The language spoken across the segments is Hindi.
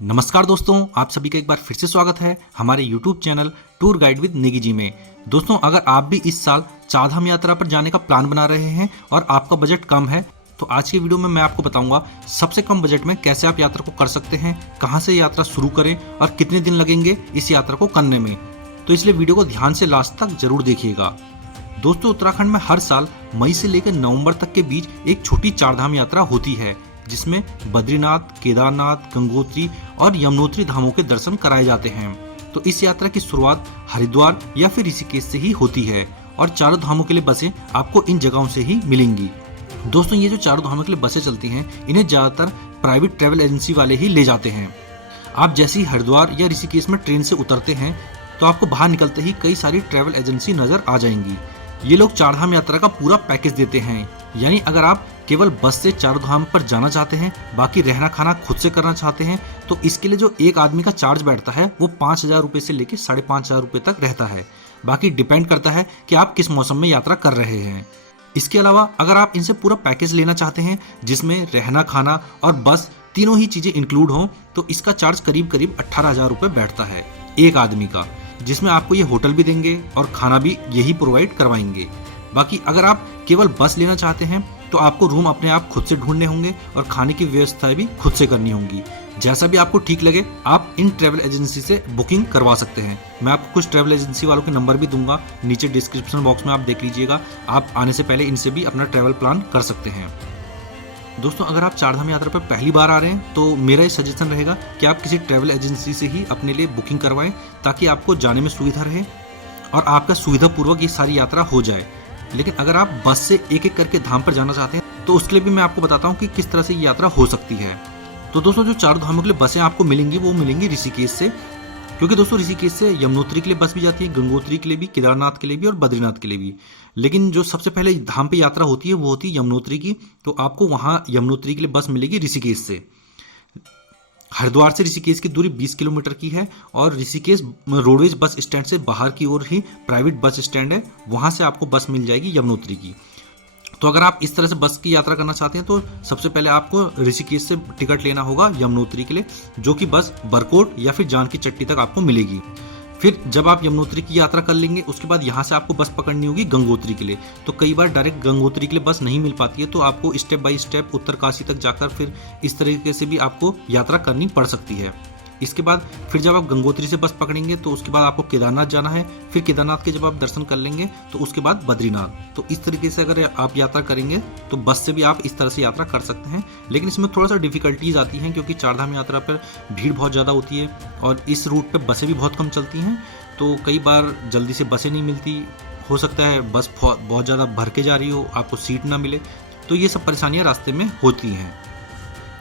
नमस्कार दोस्तों, आप सभी का एक बार फिर से स्वागत है हमारे YouTube channel tour guide with Negi ji में। दोस्तों, अगर आप भी इस साल चारधाम यात्रा पर जाने का प्लान बना रहे हैं और आपका बजट कम है, तो आज की वीडियो में मैं आपको बताऊंगा सबसे कम बजट में कैसे आप यात्रा को कर सकते हैं, कहां से यात्रा शुरू करें और कितने दिन लगेंगे इस यात्रा को करने में। तो इसलिए वीडियो को ध्यान से लास्ट तक जरूर देखिएगा। दोस्तों, उत्तराखंड में हर साल मई से लेकर नवंबर तक के बीच एक छोटी चारधाम यात्रा होती है, जिसमें बद्रीनाथ, केदारनाथ, गंगोत्री और यमुनोत्री धामों के दर्शन कराए जाते हैं। तो इस यात्रा की शुरुआत हरिद्वार या फिर ऋषिकेश से ही होती है और चारों धामों के लिए बसें आपको इन जगहों से ही मिलेंगी। दोस्तों, ये जो चारों धामों के लिए बसें चलती हैं, इन्हें ज्यादातर प्राइवेट ट्रैवल एजेंसी वाले ही ले जाते हैं। आप जैसे ही हरिद्वार या ऋषिकेश में ट्रेन से उतरते हैं, तो आपको बाहर निकलते ही कई सारी ट्रैवल एजेंसी नजर आ जाएंगी। ये लोग चारधाम यात्रा का पूरा पैकेज देते हैं, यानी अगर आप केवल बस से चारों धाम पर जाना चाहते हैं, बाकी रहना खाना खुद से करना चाहते हैं, तो इसके लिए जो एक आदमी का चार्ज बैठता है वो 5,000 रुपए से लेकर 5,500 रुपए तक रहता है। बाकी डिपेंड करता है कि आप किस मौसम में यात्रा कर रहे हैं। इसके अलावा अगर आप इनसे पूरा पैकेज लेना चाहते हैं, जिसमें रहना खाना और बस तीनों ही चीजें इंक्लूड हों, तो इसका चार्ज करीब करीब 18,000 रुपए बैठता है एक आदमी का, जिसमें आपको ये होटल भी देंगे और खाना भी यही प्रोवाइड करवाएंगे। बाकी अगर आप केवल बस लेना चाहते हैं, तो आपको रूम अपने आप खुद से ढूंढने होंगे और खाने की व्यवस्थाएं भी खुद से करनी होंगी। जैसा भी आपको ठीक लगे, आप इन ट्रैवल एजेंसी से बुकिंग करवा सकते हैं। मैं आपको कुछ ट्रैवल एजेंसी वालों के नंबर भी दूंगा, नीचे डिस्क्रिप्शन बॉक्स में आप देख लीजिएगा। आप आने से पहले इनसे भी अपना ट्रैवल प्लान कर सकते हैं। दोस्तों, अगर आप चारधाम यात्रा पर पहली बार आ रहे हैं, तो मेरा ये सजेशन रहेगा कि आप किसी ट्रैवल एजेंसी से ही अपने लिए बुकिंग करवाएं, ताकि आपको जाने में सुविधा रहे और आपका सुविधापूर्वक ये सारी यात्रा हो जाए। लेकिन अगर आप बस से एक एक करके धाम पर जाना चाहते हैं, तो उसके लिए भी मैं आपको बताता हूँ कि किस तरह से ये यात्रा हो सकती है। तो दोस्तों, जो चारों धामों के लिए बसें आपको मिलेंगी, वो मिलेंगी ऋषिकेश से, क्योंकि दोस्तों ऋषिकेश से यमुनोत्री के लिए बस भी जाती है, गंगोत्री के लिए भी, केदारनाथ के लिए भी और बद्रीनाथ के लिए भी। लेकिन जो सबसे पहले धाम पे यात्रा होती है वो होती है यमुनोत्री की, तो आपको वहां यमुनोत्री के लिए बस मिलेगी ऋषिकेश से। हरिद्वार से ऋषिकेश की दूरी 20 किलोमीटर की है और ऋषिकेश रोडवेज बस स्टैंड से बाहर की ओर ही प्राइवेट बस स्टैंड है, वहां से आपको बस मिल जाएगी यमुनोत्री की। तो अगर आप इस तरह से बस की यात्रा करना चाहते हैं, तो सबसे पहले आपको ऋषिकेश से टिकट लेना होगा यमुनोत्री के लिए, जो कि बस बरकोट या फिर जानकी चट्टी तक आपको मिलेगी। फिर जब आप यमुनोत्री की यात्रा कर लेंगे, उसके बाद यहाँ से आपको बस पकड़नी होगी गंगोत्री के लिए। तो कई बार डायरेक्ट गंगोत्री के लिए बस नहीं मिल पाती है, तो आपको स्टेप बाय स्टेप उत्तरकाशी तक जाकर फिर इस तरीके से भी आपको यात्रा करनी पड़ सकती है। इसके बाद फिर जब आप गंगोत्री से बस पकड़ेंगे, तो उसके बाद आपको केदारनाथ जाना है। फिर केदारनाथ के जब आप दर्शन कर लेंगे, तो उसके बाद बद्रीनाथ। तो इस तरीके से अगर आप यात्रा करेंगे, तो बस से भी आप इस तरह से यात्रा कर सकते हैं। लेकिन इसमें थोड़ा सा डिफिकल्टीज आती हैं, क्योंकि चारधाम यात्रा पर भीड़ बहुत ज़्यादा होती है और इस रूट पर बसें भी बहुत कम चलती हैं। तो कई बार जल्दी से बसें नहीं मिलती, हो सकता है बस बहुत ज़्यादा भर के जा रही हो, आपको सीट ना मिले। तो ये सब परेशानियाँ रास्ते में होती हैं।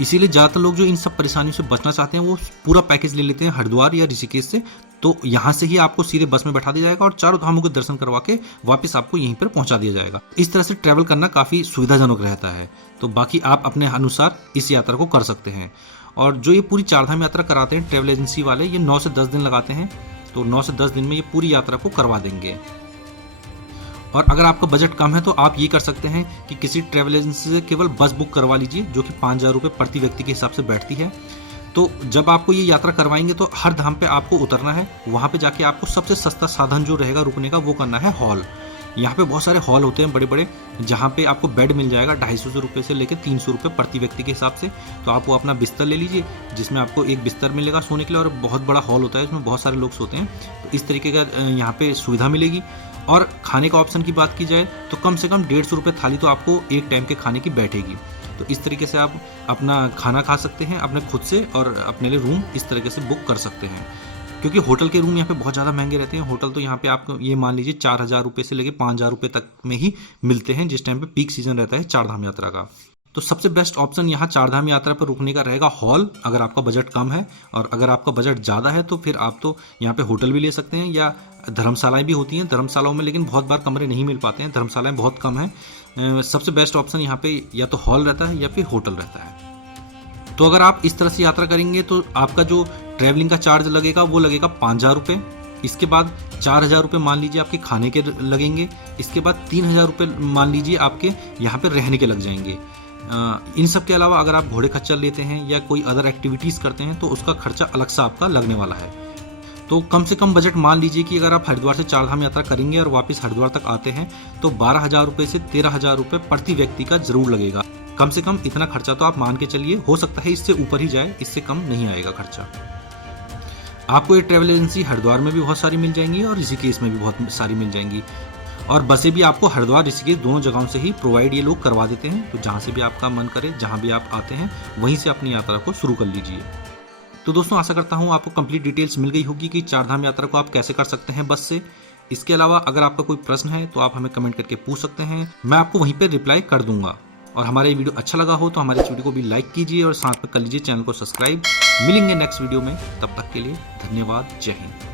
इसीलिए ज़्यादातर लोग जो इन सब परेशानियों से बचना चाहते हैं, वो पूरा पैकेज ले लेते हैं हरिद्वार या ऋषिकेश से। तो यहाँ से ही आपको सीधे बस में बैठा दिया जाएगा और चारों धामों के दर्शन करवा के वापस आपको यहीं पर पहुंचा दिया जाएगा। इस तरह से ट्रैवल करना काफ़ी सुविधाजनक रहता है। तो बाकी आप अपने अनुसार इस यात्रा को कर सकते हैं। और जो ये पूरी चारधाम यात्रा कराते हैं ट्रैवल एजेंसी वाले, ये 9 से 10 दिन लगाते हैं। तो 9 से 10 दिन में ये पूरी यात्रा को करवा देंगे। और अगर आपका बजट कम है, तो आप ये कर सकते हैं कि किसी ट्रैवल एजेंसी से केवल बस बुक करवा लीजिए, जो कि 5,000 रुपये प्रति व्यक्ति के हिसाब से बैठती है। तो जब आपको ये यात्रा करवाएंगे, तो हर धाम पे आपको उतरना है। वहाँ पे जाके आपको सबसे सस्ता साधन जो रहेगा रुकने का, वो करना है हॉल। यहाँ पे बहुत सारे हॉल होते हैं बड़े बड़े, जहाँ पे आपको बेड मिल जाएगा 250 रुपये से लेकर 300 रुपये प्रति व्यक्ति के हिसाब से। तो आप वो अपना बिस्तर ले लीजिए, जिसमें आपको एक बिस्तर मिलेगा सोने के लिए, और बहुत बड़ा हॉल होता है, इसमें बहुत सारे लोग सोते हैं। तो इस तरीके का यहाँ पे सुविधा मिलेगी। और खाने का ऑप्शन की बात की जाए, तो कम से कम 150 रुपये थाली तो आपको एक टाइम के खाने की बैठेगी। तो इस तरीके से आप अपना खाना खा सकते हैं अपने खुद से, और अपने लिए रूम इस तरीके से बुक कर सकते हैं। क्योंकि होटल के रूम यहाँ पे बहुत ज़्यादा महंगे रहते हैं। होटल तो यहाँ पे आपको ये मान लीजिए 4,000 रुपये से लेकर 5,000 रुपये तक में ही मिलते हैं, जिस टाइम पे पीक सीजन रहता है चारधाम यात्रा का। तो सबसे बेस्ट ऑप्शन यहाँ चारधाम यात्रा पर रुकने का रहेगा हॉल, अगर आपका बजट कम है। और अगर आपका बजट ज़्यादा है, तो फिर आप तो यहाँ पे होटल भी ले सकते हैं, या धर्मशालाएं भी होती हैं। धर्मशालाओं में लेकिन बहुत बार कमरे नहीं मिल पाते हैं, धर्मशालाएं बहुत कम हैं। सबसे बेस्ट ऑप्शन यहाँ पे या तो हॉल रहता है या फिर होटल रहता है। तो अगर आप इस तरह से यात्रा करेंगे, तो आपका जो ट्रैवलिंग का चार्ज लगेगा, वो लगेगा 5,000 रुपये। इसके बाद 4,000 रुपये मान लीजिए आपके खाने के लगेंगे। इसके बाद 3,000 रुपये मान लीजिए आपके यहाँ पे रहने के लग जाएंगे। इन सब के अलावा अगर आप घोड़े खच्चर लेते हैं या कोई अदर एक्टिविटीज़ करते हैं तो उसका खर्चा अलग से आपका लगने वाला है। तो कम से कम बजट मान लीजिए कि अगर आप हरिद्वार से चारधाम यात्रा करेंगे और वापस हरिद्वार तक आते हैं तो 12,000 रुपये से 13,000 रुपये प्रति व्यक्ति का जरूर लगेगा। कम से कम इतना खर्चा तो आप मान के चलिए, हो सकता है इससे ऊपर ही जाए, इससे कम नहीं आएगा खर्चा। आपको ये ट्रैवल एजेंसी हरिद्वार में भी बहुत सारी मिल जाएंगी और ऋषिकेश में भी बहुत सारी मिल जाएंगी, और बसें भी आपको हरिद्वार ऋषिकेश दोनों जगहों से ही प्रोवाइड ये लोग करवा देते हैं। तो जहाँ से भी आपका मन करे, जहाँ भी आप आते हैं वहीं से अपनी यात्रा को शुरू कर लीजिए। तो दोस्तों आशा करता हूँ आपको कंप्लीट डिटेल्स मिल गई होगी कि चारधाम यात्रा को आप कैसे कर सकते हैं बस से। इसके अलावा अगर आपका कोई प्रश्न है तो आप हमें कमेंट करके पूछ सकते हैं, मैं आपको वहीं पर रिप्लाई कर दूंगा। और हमारा ये वीडियो अच्छा लगा हो तो हमारे इस वीडियो को भी लाइक कीजिए और साथ में कर लीजिए चैनल को सब्सक्राइब। मिलेंगे नेक्स्ट वीडियो में, तब तक के लिए धन्यवाद। जय हिंद।